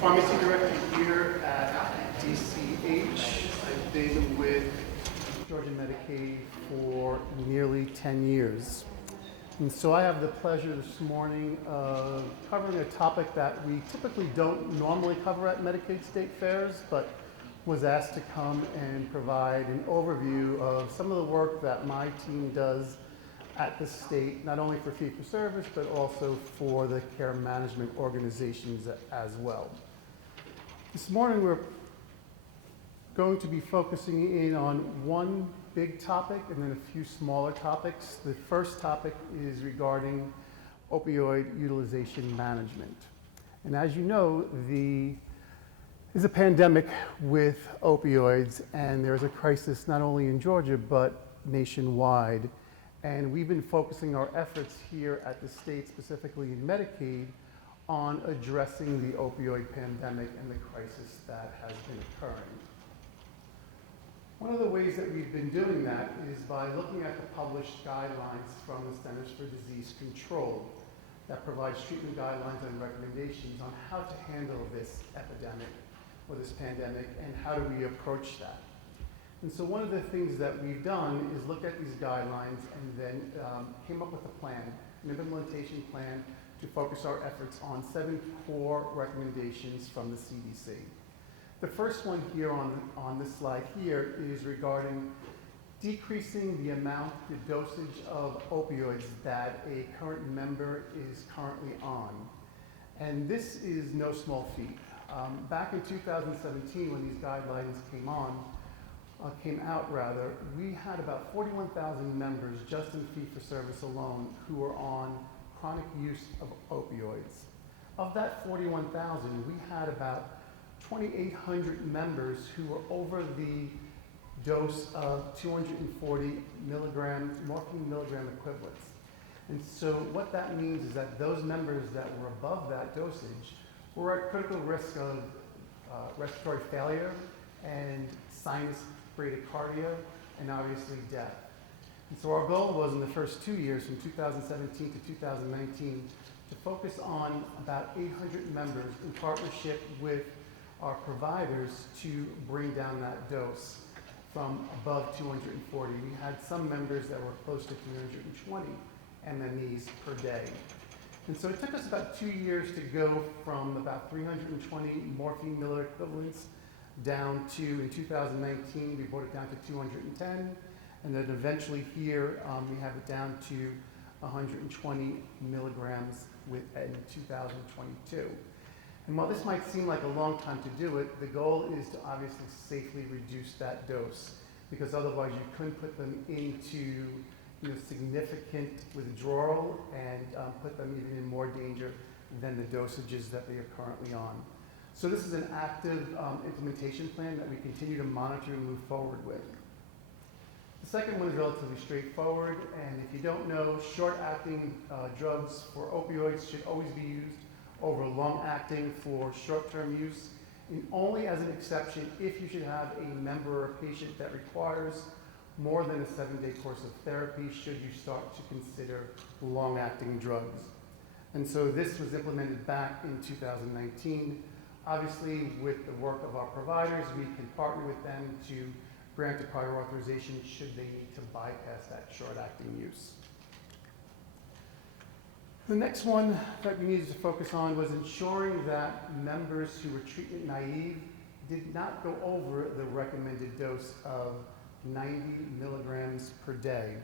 Pharmacy Director here at DCH. I've been with Georgia Medicaid for nearly 10 years. And so I have the pleasure this morning of covering a topic that we typically don't normally cover at Medicaid state fairs, but was asked to come and provide an overview of some of the work that my team does at the state, not only for fee-for-service, but also for the care management organizations as well. This morning we're going to be focusing in on one big topic and then a few smaller topics. The first topic is regarding opioid utilization management. And as you know, there's a pandemic with opioids, and there's a crisis not only in Georgia, but nationwide. And we've been focusing our efforts here at the state, specifically in Medicaid, on addressing the opioid pandemic and the crisis that has been occurring. One of the ways that we've been doing that is by looking at the published guidelines from the Centers for Disease Control that provides treatment guidelines and recommendations on how to handle this epidemic or this pandemic and how do we approach that. And so one of the things that we've done is look at these guidelines and then came up with a plan, an implementation plan to focus our efforts on 7 core recommendations from the CDC. The first one here on this slide here is regarding decreasing the amount, the dosage of opioids that a current member is currently on. And this is no small feat. Back in 2017, when these guidelines came out, we had about 41,000 members just in fee-for-service alone who were on chronic use of opioids. Of that 41,000, we had about 2,800 members who were over the dose of 240 morphine milligram equivalents. And so what that means is that those members that were above that dosage were at critical risk of respiratory failure and sinus bradycardia, and obviously death. And so our goal was in the first 2 years, from 2017 to 2019, to focus on about 800 members in partnership with our providers to bring down that dose from above 240. We had some members that were close to 320 MMEs per day. And so it took us about 2 years to go from about 320 morphine milliliter equivalents down to, in 2019, we brought it down to 210, and then eventually here we have it down to 120 milligrams in 2022. And while this might seem like a long time to do it, the goal is to obviously safely reduce that dose, because otherwise you couldn't put them into significant withdrawal and put them even in more danger than the dosages that they are currently on. So this is an active implementation plan that we continue to monitor and move forward with. The second one is relatively straightforward, and if you don't know, short-acting drugs for opioids should always be used over long-acting for short-term use, and only as an exception if you should have a member or a patient that requires more than a 7-day course of therapy should you start to consider long-acting drugs. And so this was implemented back in 2019. Obviously, with the work of our providers, we can partner with them to grant a prior authorization should they need to bypass that short-acting use. The next one that we needed to focus on was ensuring that members who were treatment naive did not go over the recommended dose of 90 milligrams per day.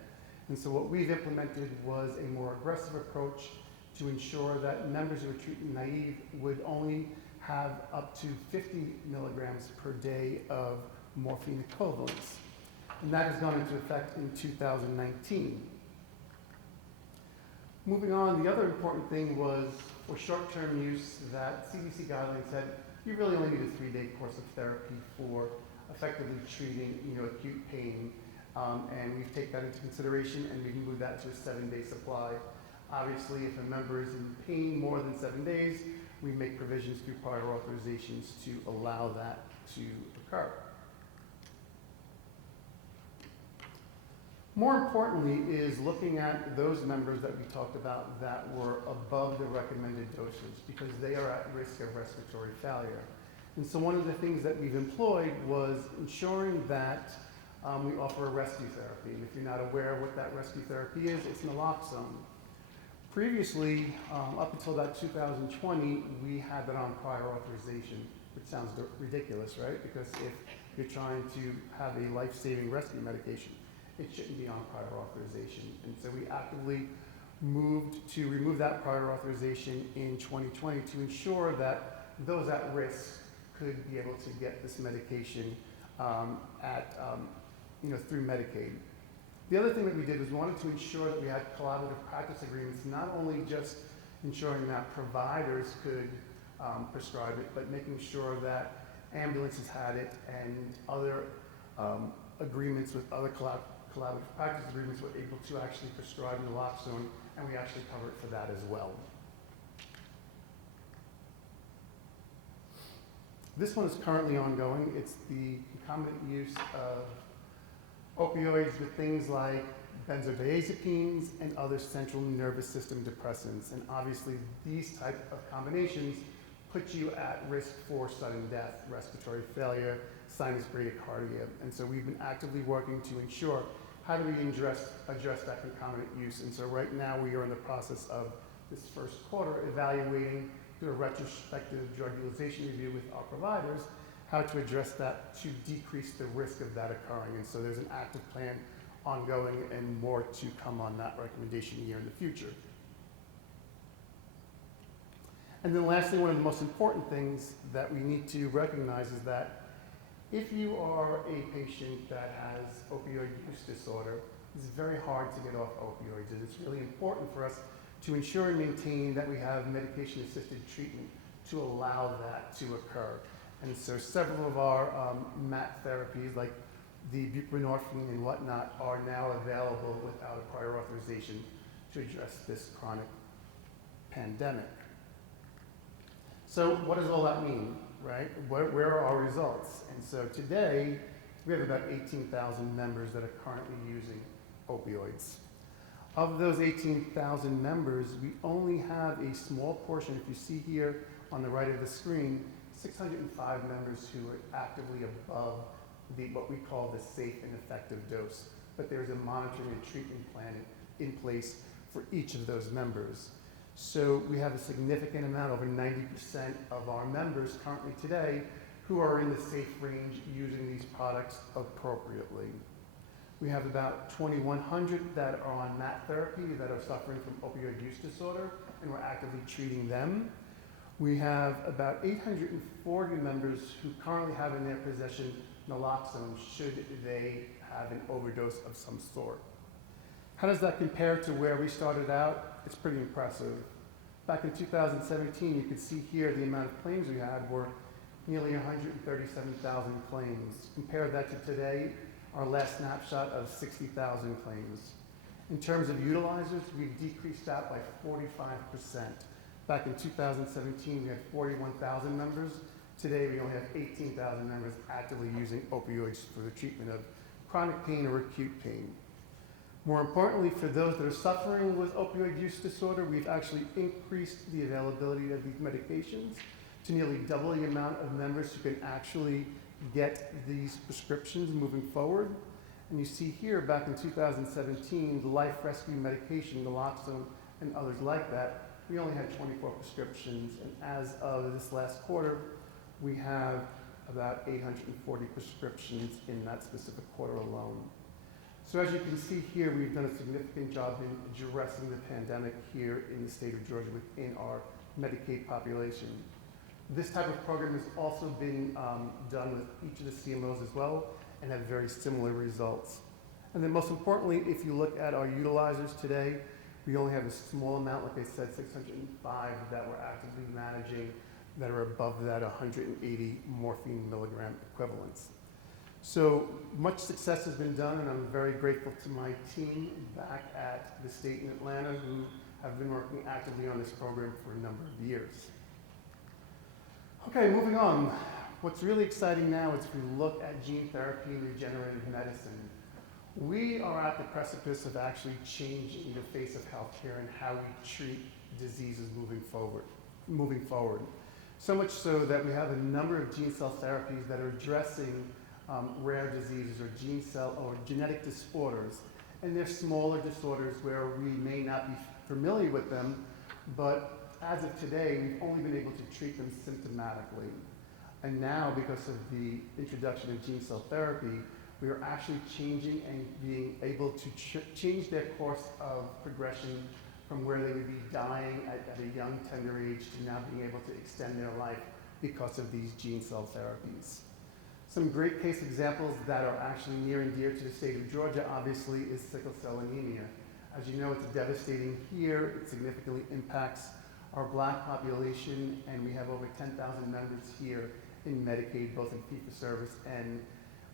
And so what we've implemented was a more aggressive approach to ensure that members who are treatment naive would only have up to 50 milligrams per day of morphine equivalents. And that has gone into effect in 2019. Moving on, the other important thing was for short-term use that CDC guidelines said you really only need a 3-day course of therapy for effectively treating acute pain. And we've taken that into consideration and we can move that to a 7-day supply. Obviously, if a member is in pain more than 7 days, we make provisions through prior authorizations to allow that to occur. More importantly is looking at those members that we talked about that were above the recommended doses because they are at risk of respiratory failure. And so one of the things that we've employed was ensuring that we offer a rescue therapy. And if you're not aware of what that rescue therapy is, it's naloxone. Previously, up until about 2020, we had that on prior authorization, which sounds ridiculous, right? Because if you're trying to have a life-saving rescue medication, it shouldn't be on prior authorization. And so we actively moved to remove that prior authorization in 2020 to ensure that those at risk could be able to get this medication through Medicaid. The other thing that we did was we wanted to ensure that we had collaborative practice agreements, not only just ensuring that providers could prescribe it, but making sure that ambulances had it and other agreements with other collaborative practice agreements were able to actually prescribe naloxone, and we actually cover it for that as well. This one is currently ongoing. It's the concomitant use of opioids with things like benzodiazepines and other central nervous system depressants. And obviously these type of combinations put you at risk for sudden death, respiratory failure, sinus bradycardia. And so we've been actively working to ensure how do we address that concomitant use. And so right now we are in the process of this first quarter evaluating through a retrospective drug utilization review with our providers how to address that to decrease the risk of that occurring. And so there's an active plan ongoing and more to come on that recommendation here in the future. And then lastly, one of the most important things that we need to recognize is that if you are a patient that has opioid use disorder, it's very hard to get off opioids, and it's really important for us to ensure and maintain that we have medication-assisted treatment to allow that to occur. And so several of our MAT therapies, like the buprenorphine and whatnot, are now available without a prior authorization to address this chronic pandemic. So what does all that mean, right? Where are our results? And so today, we have about 18,000 members that are currently using opioids. Of those 18,000 members, we only have a small portion, if you see here on the right of the screen, 605 members who are actively above what we call the safe and effective dose. But there's a monitoring and treatment plan in place for each of those members. So we have a significant amount, over 90% of our members currently today, who are in the safe range using these products appropriately. We have about 2,100 that are on MAT therapy that are suffering from opioid use disorder, and we're actively treating them. We have about 840 members who currently have in their possession naloxone should they have an overdose of some sort. How does that compare to where we started out? It's pretty impressive. Back in 2017, you could see here the amount of claims we had were nearly 137,000 claims. Compare that to today, our last snapshot of 60,000 claims. In terms of utilizers, we've decreased that by 45%. Back in 2017, we had 41,000 members. Today, we only have 18,000 members actively using opioids for the treatment of chronic pain or acute pain. More importantly, for those that are suffering with opioid use disorder, we've actually increased the availability of these medications to nearly double the amount of members who can actually get these prescriptions moving forward. And you see here, back in 2017, the life rescue medication, naloxone, and others like that, we only had 24 prescriptions. And as of this last quarter, we have about 840 prescriptions in that specific quarter alone. So as you can see here, we've done a significant job in addressing the pandemic here in the state of Georgia within our Medicaid population. This type of program has also been done with each of the CMOs as well and have very similar results. And then most importantly, if you look at our utilizers today, we only have a small amount, like I said, 605 that we're actively managing that are above that 180 morphine milligram equivalents. So much success has been done, and I'm very grateful to my team back at the state in Atlanta who have been working actively on this program for a number of years. Okay, moving on. What's really exciting now is if we look at gene therapy and regenerative medicine. We are at the precipice of actually changing the face of healthcare and how we treat diseases moving forward. So much so that we have a number of gene cell therapies that are addressing rare diseases or gene cell or genetic disorders. And they're smaller disorders where we may not be familiar with them, but as of today, we've only been able to treat them symptomatically. And now, because of the introduction of gene cell therapy, we are actually changing and being able to change their course of progression from where they would be dying at a young, tender age to now being able to extend their life because of these gene cell therapies. Some great case examples that are actually near and dear to the state of Georgia, obviously, is sickle cell anemia. As you know, it's devastating here. It significantly impacts our Black population, and we have over 10,000 members here in Medicaid, both in fee-for-service and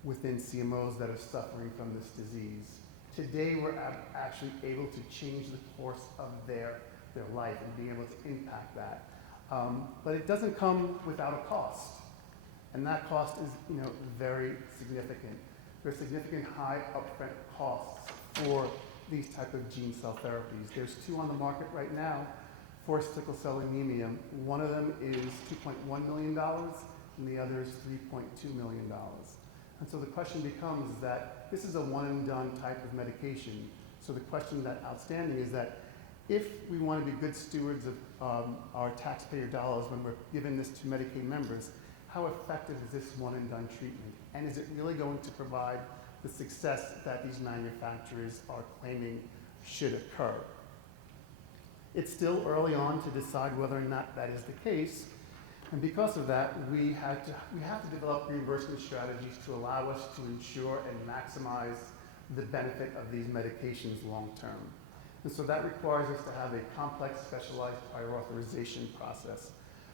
within CMOs that are suffering from this disease. Today, we're actually able to change the course of their life and being able to impact that. But it doesn't come without a cost. And that cost is, very significant. There's significant high upfront costs for these type of gene cell therapies. There's 2 on the market right now for sickle cell anemia. One of them is $2.1 million, and the other is $3.2 million. And so the question becomes that this is a one and done type of medication. So the question that's outstanding is that if we want to be good stewards of our taxpayer dollars when we're giving this to Medicaid members, how effective is this one and done treatment? And is it really going to provide the success that these manufacturers are claiming should occur? It's still early on to decide whether or not that is the case. And because of that, we have to develop reimbursement strategies to allow us to ensure and maximize the benefit of these medications long term. And so that requires us to have a complex, specialized prior authorization process.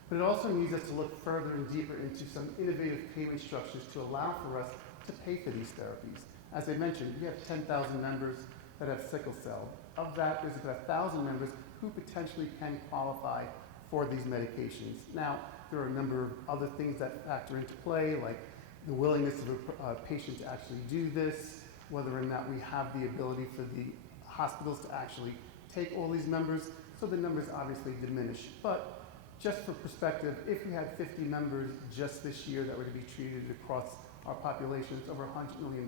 But it also needs us to look further and deeper into some innovative payment structures to allow for us to pay for these therapies. As I mentioned, we have 10,000 members that have sickle cell. Of that, there's about 1,000 members who potentially can qualify for these medications. Now, there are a number of other things that factor into play, like the willingness of a patient to actually do this, whether or not we have the ability for the hospitals to actually take all these members, so the numbers obviously diminish. But just for perspective, if we had 50 members just this year that were to be treated across our population, it's over $100 million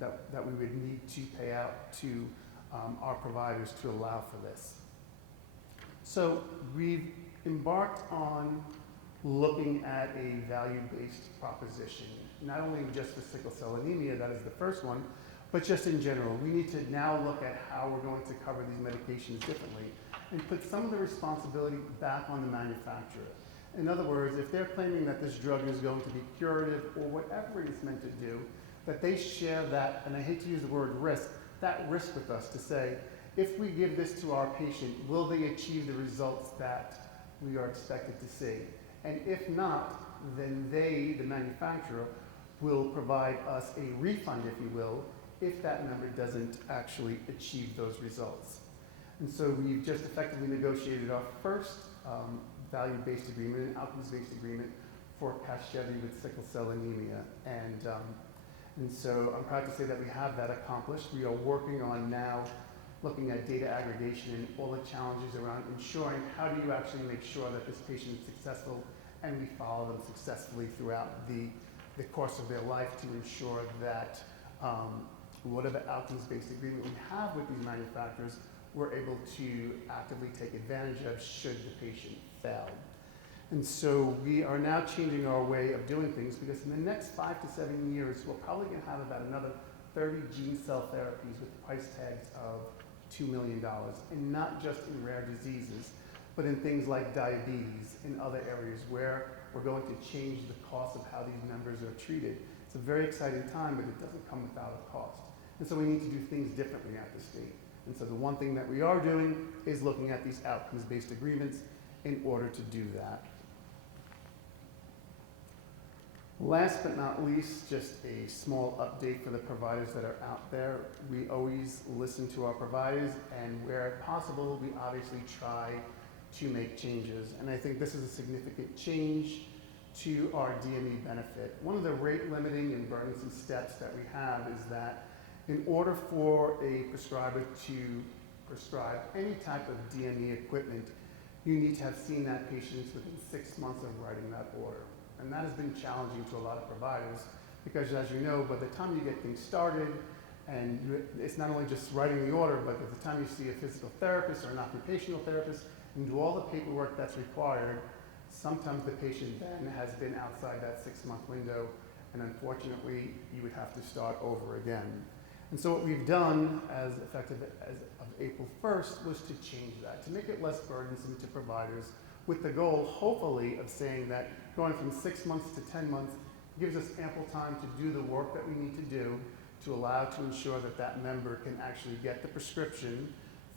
that we would need to pay out to our providers to allow for this. So we've embarked on looking at a value-based proposition, not only just for sickle cell anemia, that is the first one, but just in general. We need to now look at how we're going to cover these medications differently and put some of the responsibility back on the manufacturer. In other words, if they're claiming that this drug is going to be curative or whatever it's meant to do, that they share that, and I hate to use the word risk, that risk with us to say, if we give this to our patient, will they achieve the results that we are expected to see? And if not, then they, the manufacturer, will provide us a refund, if you will, if that member doesn't actually achieve those results. And so we've just effectively negotiated our first value-based agreement, an outcomes-based agreement for Casgevy with sickle cell anemia. And so I'm proud to say that we have that accomplished. We are working on now looking at data aggregation and all the challenges around ensuring how do you actually make sure that this patient is successful and we follow them successfully throughout the course of their life to ensure that whatever outcomes-based agreement we have with these manufacturers, we're able to actively take advantage of should the patient fail. And so we are now changing our way of doing things because in the next 5 to 7 years, we're probably going to have about another 30 gene cell therapies with price tags of $2 million, and not just in rare diseases, but in things like diabetes and other areas where we're going to change the cost of how these members are treated. It's a very exciting time, but it doesn't come without a cost. And so we need to do things differently at the state. And so the one thing that we are doing is looking at these outcomes-based agreements in order to do that. Last but not least, just a small update for the providers that are out there. We always listen to our providers, and where possible, we obviously try to make changes. And I think this is a significant change to our DME benefit. One of the rate limiting and burdensome steps that we have is that In order for a prescriber to prescribe any type of DME equipment, you need to have seen that patient within 6 months of writing that order. And that has been challenging to a lot of providers because, as you know, by the time you get things started, and it's not only just writing the order, but by the time you see a physical therapist or an occupational therapist and do all the paperwork that's required, sometimes the patient then has been outside that 6-month window, and unfortunately, you would have to start over again. And so what we've done, as effective as of April 1st, was to change that, to make it less burdensome to providers, with the goal, hopefully, of saying that going from 6 months to 10 months gives us ample time to do the work that we need to do to allow to ensure that that member can actually get the prescription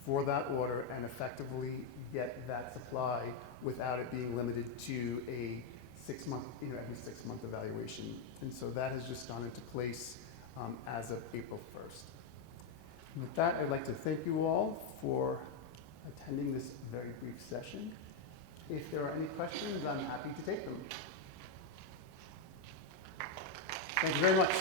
for that order and effectively get that supply without it being limited to a 6-month, every 6-month evaluation. And so that has just gone into place as of April 1st. And with that, I'd like to thank you all for attending this very brief session. If there are any questions, I'm happy to take them. Thank you very much.